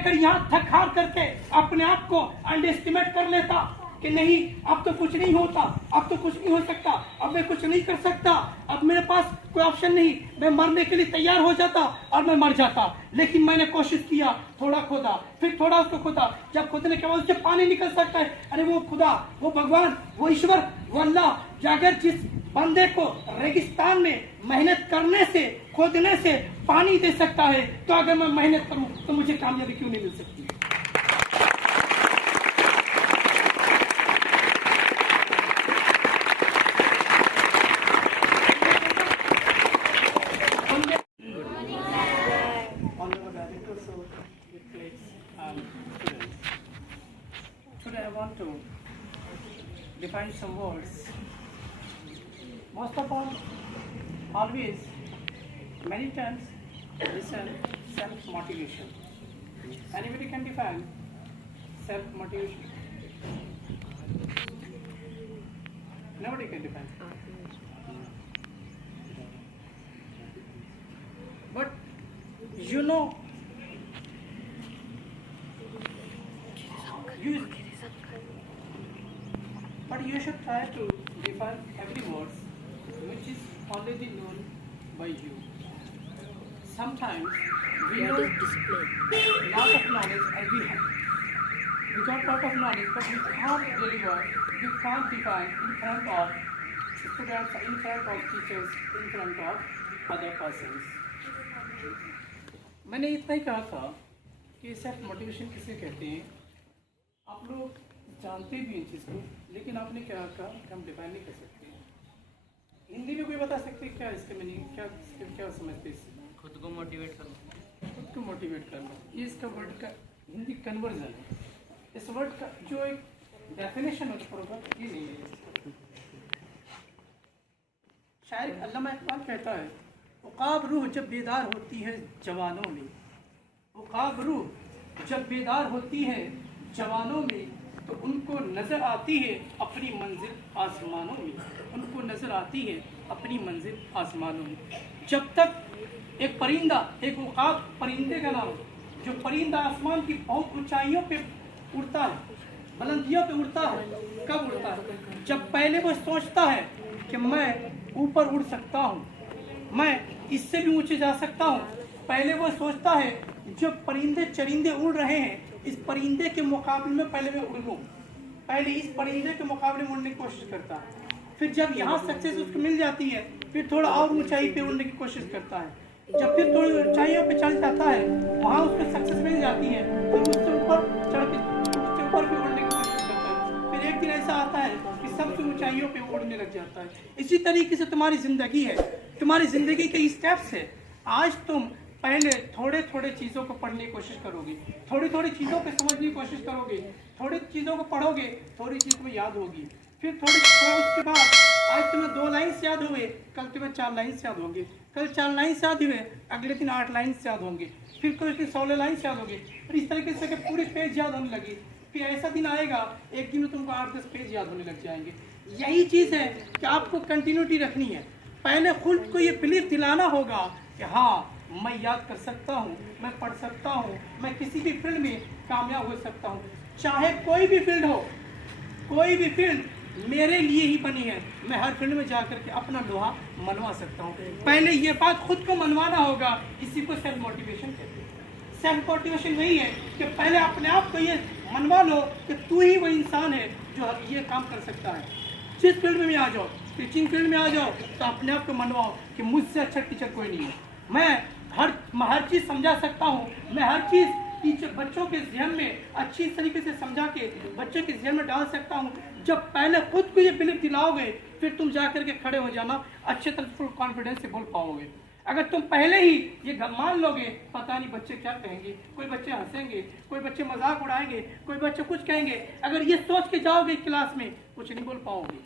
अगर यहाँ थक हार करके अपने आप को अंडर एस्टिमेट कर लेता कि नहीं अब तो कुछ नहीं होता, अब तो कुछ नहीं हो सकता, अब मैं कुछ नहीं कर सकता, अब मेरे पास कोई ऑप्शन नहीं, मैं मरने के लिए तैयार हो जाता और मैं मर जाता। लेकिन मैंने कोशिश किया, थोड़ा खोदा, फिर थोड़ा उसको खोदा, जब खोदने के बाद उससे पानी निकल सकता है, अरे वो खुदा, वो भगवान, वो ईश्वर, वो अल्लाह अगर जिस बंदे को रेगिस्तान में मेहनत करने से, खोदने से पानी दे सकता है, तो अगर मैं मेहनत करूं तो मुझे कामयाबी क्यों नहीं मिल सकती? Today I want to define some words. Most of all, always, many times, listen self-motivation. Anybody can define self-motivation? Nobody can define. But you know, but you should try to define every word which is already known by you. Sometimes we know lot of knowledge as we have. We got lot of knowledge, but we can't deliver, we can't define in front of students, in front of teachers, in front of other persons. मैंने इतना ही कहा था कि self motivation किसे कहते हैं। आप लोग जानते भी हैं चीज़ को, लेकिन आपने क्या कहा कि हम डिफाइन नहीं कर सकते। हिंदी में कोई बता सकते क्या इसके मीनिंग, क्या समझते इससे? खुद को मोटिवेट करना। खुद को मोटिवेट करना, ये इसका वर्ड का हिंदी कन्वर्जन है। इस वर्ड का जो एक डेफिनेशन होगा ये नहीं है। शायद अल्लामा इकबाल कहता है, उक़ाब रूह जब बेदार होती है जवानों में, उक़ाब रूह जब बेदार होती है जवानों में, तो उनको नज़र आती है अपनी मंजिल आसमानों में, उनको नज़र आती है अपनी मंजिल आसमानों में। जब तक एक परिंदा, एक उक़ाब परिंदे का नाम, जो परिंदा आसमान की बहुत ऊंचाइयों पे उड़ता है, बुलंदियों पे उड़ता है, कब उड़ता है? जब पहले वो सोचता है कि मैं ऊपर उड़ सकता हूँ, मैं इससे भी ऊंचे जा सकता हूँ। पहले वो सोचता है जो परिंदे चरिंदे उड़ रहे हैं, इस परिंदे के मुकाबले में पहले मैं उड़ लूँ, पहले इस परिंदे के मुकाबले में उड़ने की कोशिश करता है। फिर जब यहाँ सक्सेस उसको मिल जाती है, फिर थोड़ा और ऊंचाई पे उड़ने की कोशिश करता है। जब फिर थोड़ी ऊंचाइयों पे चढ़ जाता है, वहाँ उसको सक्सेस मिल जाती है, फिर उससे ऊपर चढ़ के उससे ऊपर भी उड़ने की कोशिश करता है। फिर एक दिन ऐसा आता है कि सबसे ऊंचाइयों पे उड़ने लग जाता है। इसी तरीके से तुम्हारी जिंदगी है, तुम्हारी जिंदगी के स्टेप्स है। आज तुम पहले थोड़े थोड़े चीज़ों को पढ़ने की कोशिश करोगे, थोड़ी थोड़ी चीज़ों को समझने की कोशिश करोगे, थोड़ी चीज़ों को पढ़ोगे, थोड़ी चीज़ तुम्हें याद होगी, फिर थोड़ा उसके बाद आज तुम्हें 2 लाइन्स याद हुए, कल तुम्हें 4 लाइन्स याद होंगे, कल 4 लाइन्स याद हुए, अगले दिन 8 लाइन्स याद होंगे, फिर कुछ दिन 16 लाइन्स याद होंगे, फिर इस तरीके से पूरे पेज याद होने लगी। फिर ऐसा दिन आएगा एक दिन में तुमको 8-10 पेज याद होने लग जाएंगे। यही चीज़ है कि आपको कंटिन्यूटी रखनी है। पहले खुद को ये बिलीफ दिलाना होगा कि हाँ मैं याद कर सकता हूँ, मैं पढ़ सकता हूँ, मैं किसी भी फील्ड में कामयाब हो सकता हूँ, चाहे कोई भी फील्ड हो, कोई भी फील्ड मेरे लिए ही बनी है, मैं हर फील्ड में जा करके अपना लोहा मनवा सकता हूँ। पहले ये बात खुद को मनवाना होगा, इसी को सेल्फ मोटिवेशन कहते हैं। सेल्फ मोटिवेशन वही है कि पहले अपने आप को ये मनवा लो कि तू ही वो इंसान है जो ये काम कर सकता है। जिस फील्ड में भी आ जाओ, टीचिंग फील्ड में आ जाओ, तो अपने आप को मनवाओ कि मुझसे अच्छा टीचर कोई नहीं है, मैं हर चीज़ समझा सकता हूँ, मैं हर चीज़ टीचर बच्चों के ज़हन में अच्छी तरीके से समझा के बच्चों के ज़हन में डाल सकता हूँ। जब पहले खुद को ये बिलीफ दिलाओगे, फिर तुम जा करके खड़े हो जाना, अच्छे तरह फुल कॉन्फिडेंस से बोल पाओगे। अगर तुम पहले ही ये मान लोगे, पता नहीं बच्चे क्या कहेंगे, कोई बच्चे हंसेंगे, कोई बच्चे मजाक उड़ाएंगे, कोई बच्चे कुछ कहेंगे, अगर ये सोच के जाओगे क्लास में, कुछ नहीं बोल पाओगे।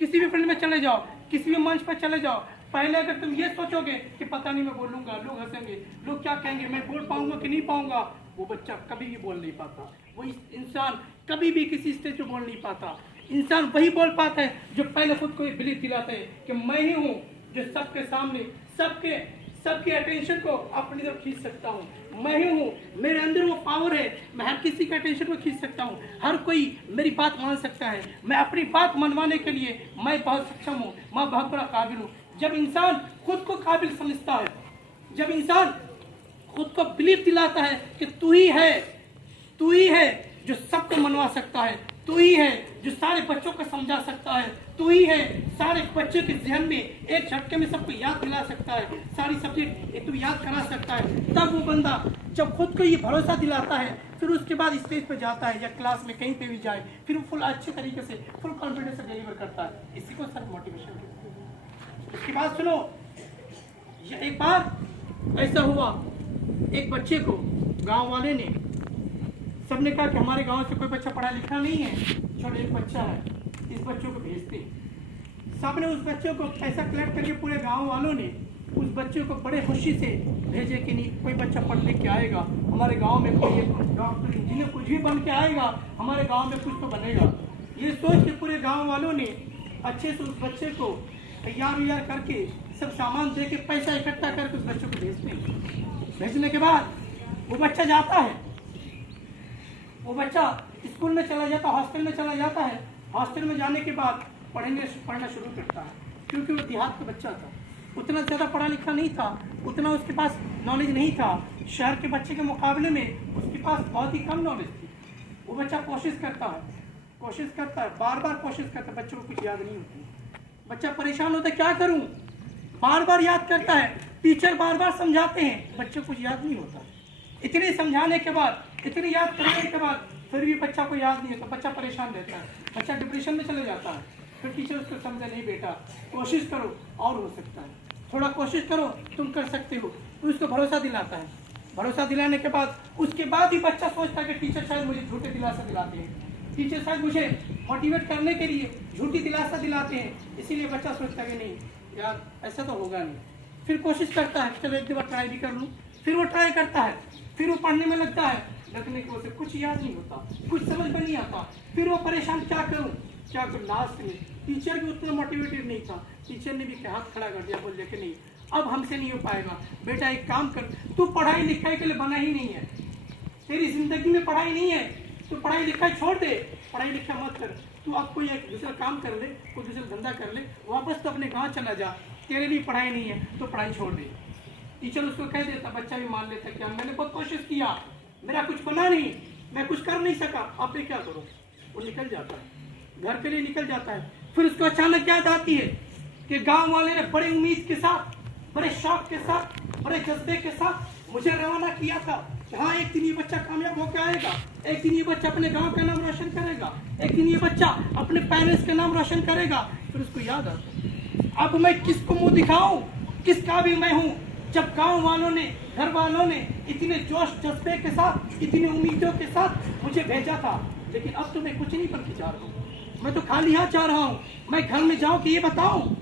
किसी भी फील्ड में चले जाओ, किसी भी मंच पर चले जाओ, पहले अगर तुम ये सोचोगे कि पता नहीं मैं बोलूँगा, लोग हंसेंगे, लोग क्या कहेंगे, मैं बोल पाऊंगा कि नहीं पाऊंगा, वो बच्चा कभी भी बोल नहीं पाता, वो इंसान कभी भी किसी स्टेज पे बोल नहीं पाता। इंसान वही बोल पाता है जो पहले खुद को बिलीफ दिलाता है कि मैं ही हूँ जो सबके सामने, सबके सबकी अटेंशन को अपनी तरफ खींच सकता हूँ। मैं ही हूँ, मेरे अंदर वो पावर है, मैं हर किसी के अटेंशन को खींच सकता हूँ। हर कोई मेरी बात मान सकता है। मैं अपनी बात मनवाने के लिए मैं बहुत सक्षम हूँ, मैं बहुत बड़ा काबिल हूँ। जब इंसान खुद को काबिल समझता है, जब इंसान खुद को बिलीफ दिलाता है कि तू ही है जो सबको मनवा सकता है, तू ही है जो सारे बच्चों को समझा सकता है, तू ही है सारे बच्चों के ज़हन में एक झटके में सबको याद दिला सकता है, सारी सब्जेक्ट तू याद करा सकता है, तब वो बंदा जब खुद को ये भरोसा दिलाता है, फिर उसके बाद स्टेज पर जाता है या क्लास में कहीं पे भी जाए, फिर वो फुल अच्छे तरीके से फुल कॉन्फिडेंस से डिलीवर करता है। इसी को सेल्फ मोटिवेशन कहते हैं। इसके बाद सुनो, ये एक बार ऐसा हुआ, एक बच्चे को गाँव वाले ने, सबने कहा कि हमारे गांव से कोई बच्चा पढ़ा लिखा नहीं है, छोटा एक बच्चा है, इस बच्चों को भेजते हैं। सबने उस बच्चे को पैसा कलेक्ट करके पूरे गांव वालों ने उस बच्चे को बड़े खुशी से भेजे कि नहीं, कोई बच्चा पढ़ लिख के आएगा हमारे गांव में, कोई डॉक्टर इंजीनियर कुछ भी बन के आएगा, हमारे गांव में कुछ तो बनेगा। ये सोच के पूरे गाँव वालों ने अच्छे से उस बच्चे को तैयार करके सब सामान दे के पैसा इकट्ठा करके उस बच्चे को भेजते हैं। भेजने के बाद वो बच्चा जाता है, वो बच्चा स्कूल में चला जाता, हॉस्टल में चला जाता है। हॉस्टल में जाने के बाद पढ़ना शुरू करता है, क्योंकि वो देहात का बच्चा था, उतना ज़्यादा पढ़ा लिखा नहीं था, उतना उसके पास नॉलेज नहीं था। शहर के बच्चे के मुकाबले में उसके पास बहुत ही कम नॉलेज थी। वो बच्चा कोशिश करता है, बार बार कोशिश करता है, बच्चों को कुछ याद नहीं होती। बच्चा परेशान होता है, क्या करूँ, बार बार याद करता है, टीचर बार बार समझाते हैं, बच्चे को कुछ याद नहीं होता। इतने समझाने के बाद, इतने याद करने के बाद फिर भी बच्चा को याद नहीं होता, बच्चा परेशान रहता है, बच्चा डिप्रेशन में चले जाता है। फिर टीचर उसको समझा, नहीं बेटा कोशिश करो और हो सकता है, थोड़ा कोशिश करो, तुम कर सकते हो। तो उसको भरोसा दिलाता है। भरोसा दिलाने के बाद उसके बाद ही बच्चा सोचता है कि टीचर शायद मुझे झूठे दिलासा दिलाते हैं, टीचर शायद मुझे मोटिवेट करने के लिए झूठी दिलासा दिलाते हैं, इसीलिए बच्चा सोचता है कि नहीं यार ऐसा तो होगा नहीं। फिर कोशिश करता है, चलो एक बार ट्राई भी कर लूँ। फिर वो ट्राई करता है, फिर वो पढ़ने में लगता है, लगने की वजह से कुछ याद नहीं होता, कुछ समझ में नहीं आता। फिर वो परेशान, क्या करूँ। लास्ट में टीचर भी उतना मोटिवेटेड नहीं था, टीचर ने भी हाथ खड़ा कर दिया, बोल देखे नहीं अब हमसे नहीं हो पाएगा, बेटा एक काम कर, तू पढ़ाई लिखाई के लिए बना ही नहीं है, तेरी जिंदगी में पढ़ाई नहीं है, तू पढ़ाई लिखाई छोड़ दे, पढ़ाई लिखाई मत कर, तू अब कोई एक दूसरा काम कर ले, कोई दूसरा धंधा कर ले, वापस तो अपने गाँव चला जा, तेरे लिए पढ़ाई नहीं है तो पढ़ाई छोड़ दे। टीचर उसको कह देता, बच्चा भी मान लेता क्या मैंने बहुत कोशिश किया, मेरा कुछ बना नहीं, मैं कुछ कर नहीं सका, अब मैं क्या करूँ। वो निकल जाता है, घर के लिए निकल जाता है। फिर उसको अचानक याद आती है कि गांव वाले ने बड़ी उम्मीद के साथ, बड़े शौक के साथ, बड़े जज्बे के साथ मुझे रवाना किया था। हाँ, एक दिन ये बच्चा कामयाब होकर आएगा, एक दिन ये बच्चा अपने गांव का नाम रोशन करेगा, एक दिन ये बच्चा अपने पेरेंट्स का नाम रोशन करेगा। फिर उसको याद आता, अब मैं किसको मुंह दिखाऊं, किस काबिल मैं हूँ। जब गांव वालों ने, घर वालों ने इतने जोश जज्बे के साथ, इतनी उम्मीदों के साथ मुझे भेजा था, लेकिन अब तो मैं कुछ नहीं बन के जा रहा हूँ, मैं तो खाली हाथ जा रहा हूँ। मैं घर में जाऊँ कि ये बताऊँ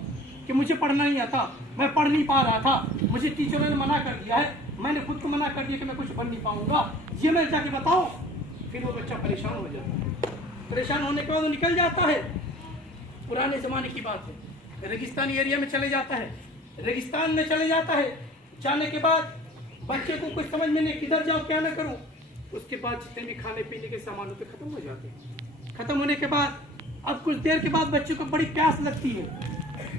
कि मुझे पढ़ना नहीं आता, मैं पढ़ नहीं पा रहा था, मुझे टीचरों ने मना कर दिया है, मैंने खुद को मना कर दिया कि मैं कुछ बन नहीं पाऊंगा, ये मैं जाके बताऊँ। फिर वो बच्चा परेशान हो जाता है। परेशान होने के बाद वो निकल जाता है। पुराने ज़माने की बात है, रेगिस्तानी एरिया में चले जाता है, रेगिस्तान में चले जाता है। जाने के बाद बच्चे को कुछ समझ में नहीं, किधर जाऊँ क्या ना करूँ। उसके बाद जितने भी खाने पीने के सामान होते खत्म हो जाते हैं। खत्म होने के बाद अब कुछ देर के बाद बच्चे को बड़ी प्यास लगती है,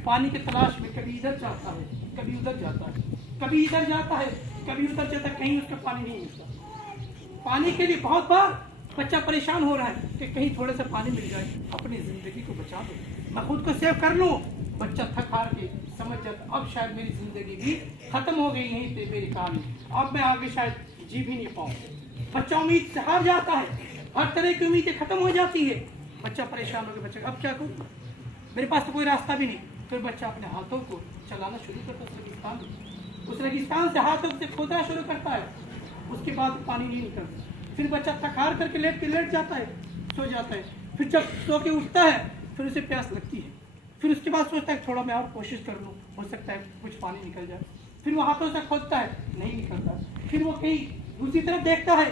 पानी के तलाश में कभी इधर जाता है, कभी उधर जाता है, कभी इधर जाता है, कभी उधर जाता है, कहीं उसको पानी नहीं मिलता। पानी के लिए बहुत बार बच्चा परेशान हो रहा है कि कहीं थोड़ा सा पानी मिल जाए, अपनी जिंदगी को बचा दो, मैं खुद को सेव कर लूँ। बच्चा थक हार के समझ जाता, अब शायद मेरी जिंदगी भी खत्म हो गई, यहीं पे मेरी कहानी, अब मैं आगे शायद जी भी नहीं पाऊँ। बच्चा उम्मीद से हार जाता है, हर तरह की उम्मीदें खत्म हो जाती है। बच्चा परेशान हो गया, बच्चा अब क्या करूँ, मेरे पास तो कोई रास्ता भी नहीं। फिर बच्चा अपने हाथों को चलाना शुरू करता है रेगिस्तान में, उस रेगिस्तान से हाथों से खोदना शुरू करता है। उसके बाद पानी नहीं निकलता। फिर बच्चा थक हार करके लेट जाता है, सो जाता है। फिर जब सो के उठता है, फिर उसे प्यास लगती है। फिर उसके बाद सोचता है थोड़ा मैं और कोशिश कर लूँ, हो सकता है कुछ पानी निकल जाए। फिर वो हाथों से खोदता है, नहीं निकलता। फिर वो कहीं दूसरी तरफ देखता है,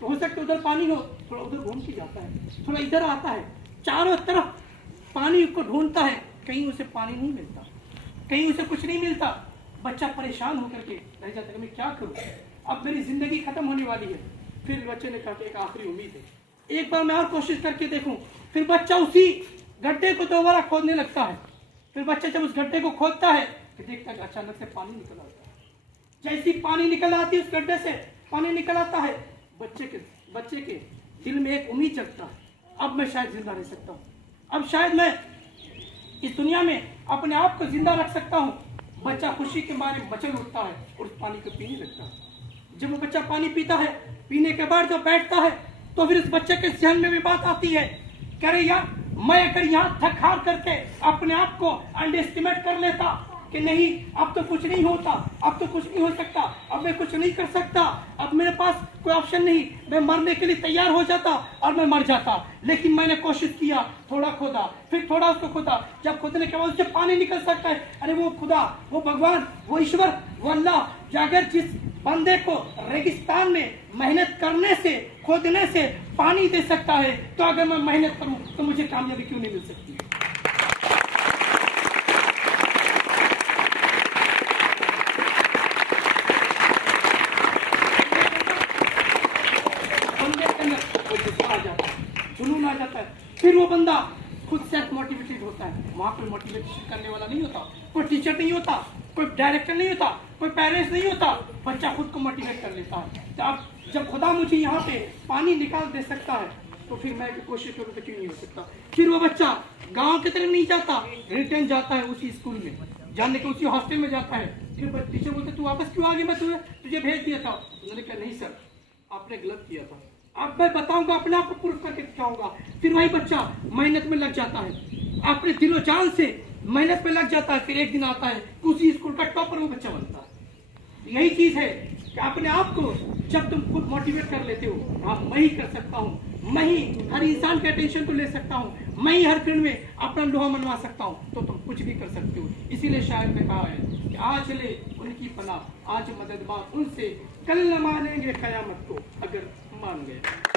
तो हो सकता है उधर पानी हो, थोड़ा उधर घूम के जाता है, थोड़ा इधर आता है, चारों तरफ पानी को ढूंढता है, कहीं उसे पानी नहीं मिलता, कहीं उसे कुछ नहीं मिलता। बच्चा परेशान होकर के रह जाता है, मैं क्या करूं, अब मेरी जिंदगी खत्म होने वाली है। फिर बच्चे ने कहा कि एक आखिरी उम्मीद है, एक बार मैं और कोशिश करके देखूं। फिर बच्चा उसी गड्ढे को दोबारा खोदने लगता है। फिर बच्चा जब उस गड्ढे को खोदता है तो देखता है अचानक से पानी निकल आता है। जैसी पानी निकल आती है, उस गड्ढे से पानी निकल आता है, बच्चे के दिल में एक उम्मीद जगता है, अब मैं शायद जिंदा रह सकता हूँ, अब शायद मैं इस दुनिया में अपने आप को जिंदा रख सकता हूँ। बच्चा खुशी के मारे मचल उठता है और उस पानी को पीने लगता है। जब वो बच्चा पानी पीता है, पीने के बाद जब बैठता है तो फिर उस बच्चे के ज़हन में भी बात आती है, कह रहे यार मैं अगर यहाँ थक हार करके अपने आप को अंडर एस्टिमेट कर लेता कि नहीं अब तो कुछ नहीं होता, अब तो कुछ नहीं हो सकता, अब मैं कुछ नहीं कर सकता, अब मेरे पास कोई ऑप्शन नहीं, मैं मरने के लिए तैयार हो जाता और मैं मर जाता। लेकिन मैंने कोशिश किया, थोड़ा खोदा, फिर थोड़ा उसको खोदा, जब खोदने के बाद उससे पानी निकल सकता है। अरे वो खुदा, वो भगवान, वो ईश्वर, वो अल्लाह अगर जिस बंदे को रेगिस्तान में मेहनत करने से, खोदने से पानी दे सकता है, तो अगर मैं मेहनत करूं तो मुझे कामयाबी क्यों नहीं मिल सकती। जुनून आ जाता है, फिर वो बंदा खुद सेल्फ मोटिवेटेड होता है। वहां कोई मोटिवेशन करने वाला नहीं होता, कोई टीचर नहीं होता, कोई डायरेक्टर नहीं होता, कोई पेरेंट्स नहीं होता, बच्चा खुद को मोटिवेट कर लेता है। तो अब जब खुदा मुझे यहाँ पे पानी निकाल दे सकता है तो फिर मैं कोशिश करूँ तो क्यों नहीं हो सकता। फिर वो बच्चा गाँव की तरफ नहीं जाता, रिटर्न जाता है उसी स्कूल में, जाने के उसी हॉस्टल में जाता है। फिर टीचर बोलते तू वापस क्यों आ गया, मैं तुझे भेज दिया था। उन्होंने कहा नहीं सर, आपने गलत किया था, अब मैं बताऊंगा, अपने आप को प्रूफ करके दिखाऊंगा। फिर वही बच्चा मेहनत में लग जाता है, अपने दिलो जान से मेहनत में लग जाता है। फिर एक दिन आता है उसी स्कूल का टॉपर वो बच्चा बनता है। यही चीज है कि अपने आप को जब तुम खुद मोटिवेट कर लेते हो, हाँ मैं ही कर सकता हूँ, मैं ही हर इंसान के अटेंशन को ले सकता हूँ, मैं ही हर फील्ड में अपना लोहा मनवा सकता हूँ, तो तुम कुछ भी कर सकते हो। इसीलिए शायर ने कहा है कि आज ले उनकी पनाह, आज मदद मांग उनसे, कल न मानेंगे कयामत को अगर मान गए।